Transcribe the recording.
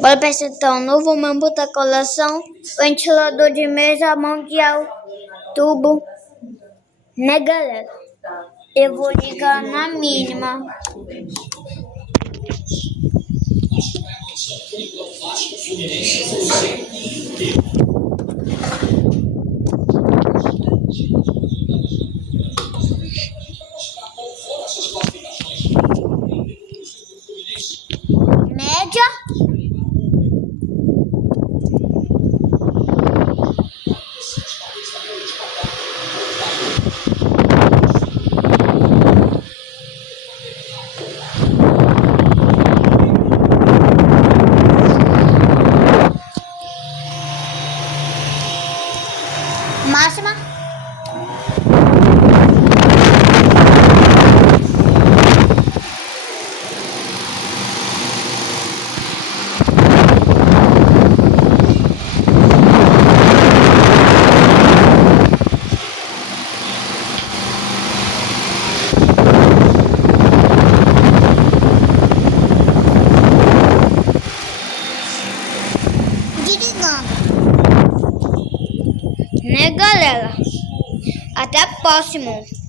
Bora apresentar um novo membro da coleção, ventilador de mesa mundial, tubo, né galera? Eu vou ligar na mínima. Média. Máxima. Desligando. Né galera? Até o próximo.